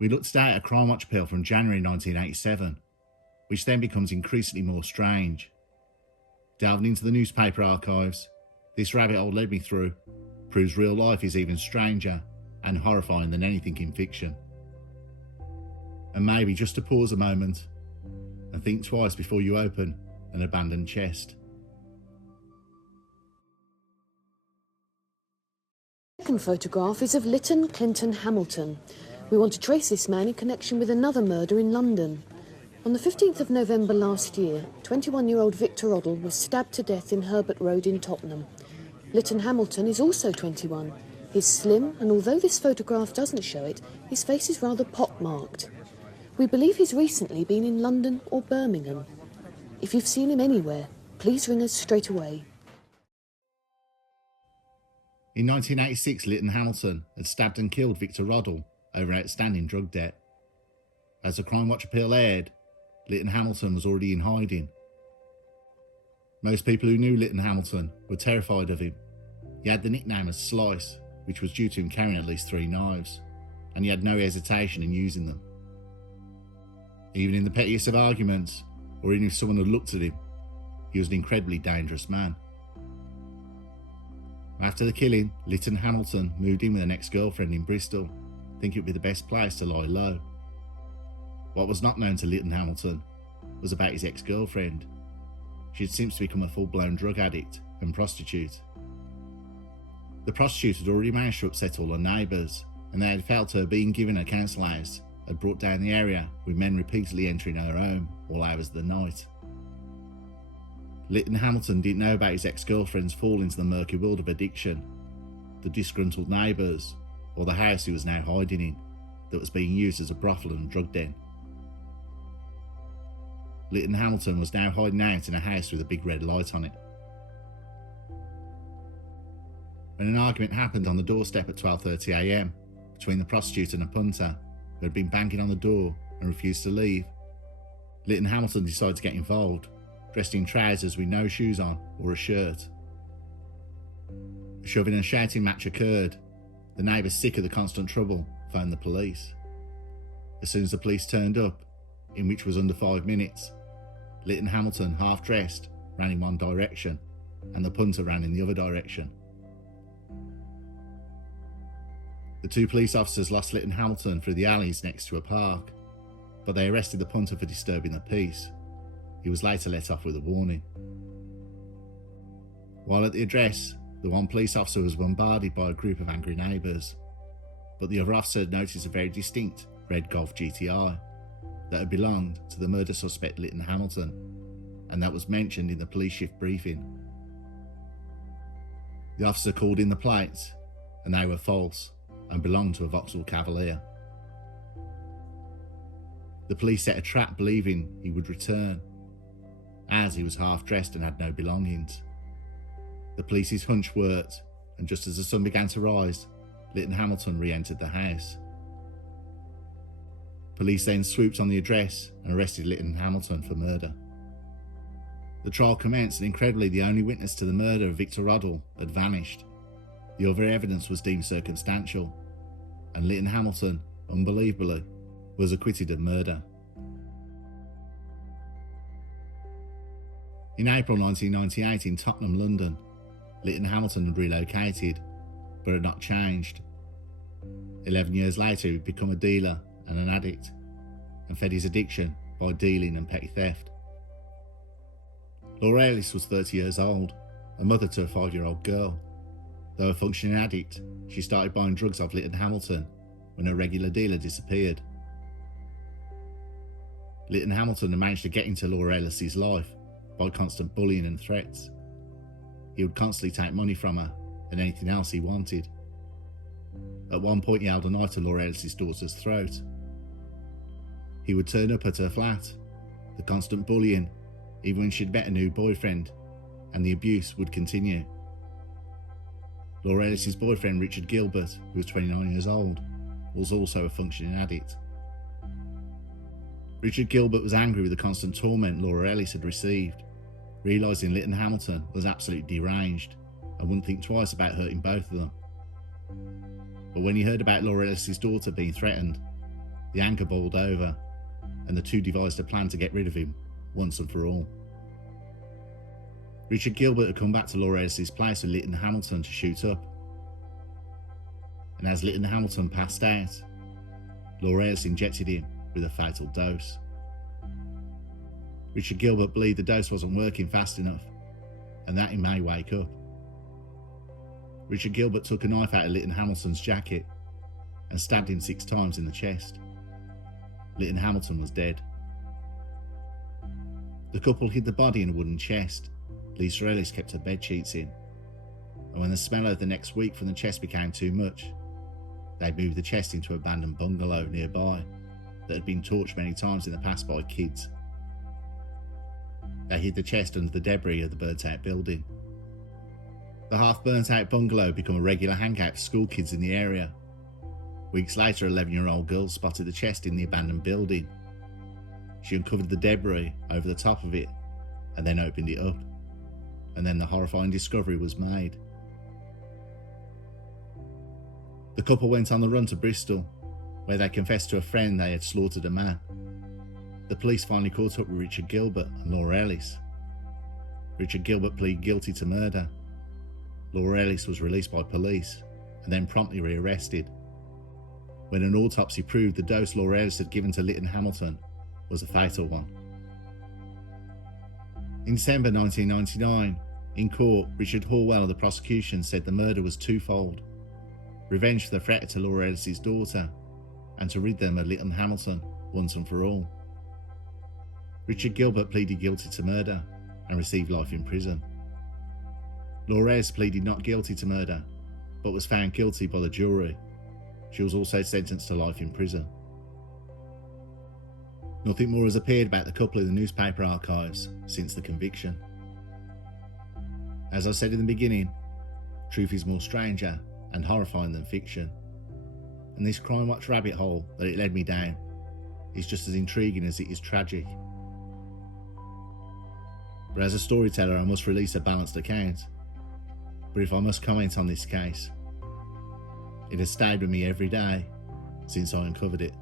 We looked today at a Crimewatch appeal from January 1987, which then becomes increasingly more strange. Delving into the newspaper archives, this rabbit hole led me through proves real life is even stranger and horrifying than anything in fiction. And maybe just to pause a moment and think twice before you open an abandoned chest. The second photograph is of Lytton Hamilton. We want to trace this man in connection with another murder in London. On the 15th of November last year, 21-year-old Victor Roddle was stabbed to death in Herbert Road in Tottenham. Lytton Hamilton is also 21. He's slim, and although this photograph doesn't show it, his face is rather pock-marked. We believe he's recently been in London or Birmingham. If you've seen him anywhere, please ring us straight away. In 1986, Lytton Hamilton had stabbed and killed Victor Roddle over outstanding drug debt. As the Crimewatch appeal aired, Lytton Hamilton was already in hiding. Most people who knew Lytton Hamilton were terrified of him. He had the nickname as Slice, which was due to him carrying at least 3 knives, and he had no hesitation in using them. Even in the pettiest of arguments, or even if someone had looked at him, he was an incredibly dangerous man. After the killing, Lytton Hamilton moved in with an ex-girlfriend in Bristol, thinking it would be the best place to lie low. What was not known to Lytton Hamilton was about his ex-girlfriend. She had since become a full-blown drug addict and prostitute. The prostitute had already managed to upset all her neighbours, and they had felt her being given a council house had brought down the area, with men repeatedly entering her home all hours of the night. Lytton Hamilton didn't know about his ex-girlfriend's fall into the murky world of addiction, the disgruntled neighbours, or the house he was now hiding in, that was being used as a brothel and drug den. Lytton Hamilton was now hiding out in a house with a big red light on it. When an argument happened on the doorstep at 12:30 AM between the prostitute and a punter who had been banging on the door and refused to leave, Lytton Hamilton decided to get involved, dressed in trousers with no shoes on or a shirt. A shoving and shouting match occurred. The neighbours, sick of the constant trouble, phoned the police. As soon as the police turned up, in which was under 5 minutes, Lytton Hamilton, half dressed, ran in one direction, and the punter ran in the other direction. The 2 police officers lost Lytton Hamilton through the alleys next to a park, but they arrested the punter for disturbing the peace. He was later let off with a warning. While at the address, the one police officer was bombarded by a group of angry neighbours, but the other officer noticed a very distinct red Golf GTI that had belonged to the murder suspect Lytton Hamilton, and that was mentioned in the police shift briefing. The officer called in the plates, and they were false and belonged to a Vauxhall Cavalier. The police set a trap believing he would return, as he was half dressed and had no belongings. The police's hunch worked, and just as the sun began to rise, Lytton Hamilton re-entered the house. Police then swooped on the address and arrested Lytton Hamilton for murder. The trial commenced, and incredibly the only witness to the murder of Victor Roddle had vanished. The other evidence was deemed circumstantial, and Lytton Hamilton, unbelievably, was acquitted of murder. In April 1998 in Tottenham, London, Lytton Hamilton had relocated, but had not changed. 11 years later, he had become a dealer and an addict, and fed his addiction by dealing and petty theft. Laura Ellis was 30 years old, a mother to a 5-year-old girl. Though a functioning addict, she started buying drugs off Lytton Hamilton when her regular dealer disappeared. Lytton Hamilton had managed to get into Laura Ellis's life by constant bullying and threats. He would constantly take money from her and anything else he wanted. At one point he held a knife to Laura Ellis's daughter's throat. He would turn up at her flat, the constant bullying, even when she'd met a new boyfriend, and the abuse would continue. Laura Ellis's boyfriend, Richard Gilbert, who was 29 years old, was also a functioning addict. Richard Gilbert was angry with the constant torment Laura Ellis had received, realising Lytton Hamilton was absolutely deranged and wouldn't think twice about hurting both of them. But when he heard about Laura Ellis's daughter being threatened, the anchor boiled over, and the two devised a plan to get rid of him once and for all. Richard Gilbert had come back to Laura Ellis's place with Lytton Hamilton to shoot up. And as Lytton Hamilton passed out, Laura Ellis injected him with a fatal dose. Richard Gilbert believed the dose wasn't working fast enough, and that he may wake up. Richard Gilbert took a knife out of Lytton Hamilton's jacket and stabbed him 6 times in the chest. Lytton Hamilton was dead. The couple hid the body in a wooden chest. Lisa Ellis kept her bed sheets in, and when the smell over the next week from the chest became too much, they moved the chest into an abandoned bungalow nearby that had been torched many times in the past by kids. They hid the chest under the debris of the burnt-out building. The half-burnt-out bungalow had become a regular hangout for school kids in the area. Weeks later, an 11-year-old girl spotted the chest in the abandoned building. She uncovered the debris over the top of it and then opened it up. And then the horrifying discovery was made. The couple went on the run to Bristol, where they confessed to a friend they had slaughtered a man. The police finally caught up with Richard Gilbert and Laura Ellis. Richard Gilbert pleaded guilty to murder. Laura Ellis was released by police and then promptly rearrested. When an autopsy proved the dose Laura Ellis had given to Lytton Hamilton was a fatal one. In December 1999, in court, Richard Hallwell of the prosecution said the murder was twofold: revenge for the threat to Laura Ellis's daughter, and to rid them of Lytton Hamilton once and for all. Richard Gilbert pleaded guilty to murder and received life in prison. Laura Ellis pleaded not guilty to murder, but was found guilty by the jury. She was also sentenced to life in prison. Nothing more has appeared about the couple in the newspaper archives since the conviction. As I said in the beginning, truth is more stranger and horrifying than fiction, and this Crimewatch rabbit hole that it led me down is just as intriguing as it is tragic. But as a storyteller, I must release a balanced account. But if I must comment on this case, it has stayed with me every day since I uncovered it.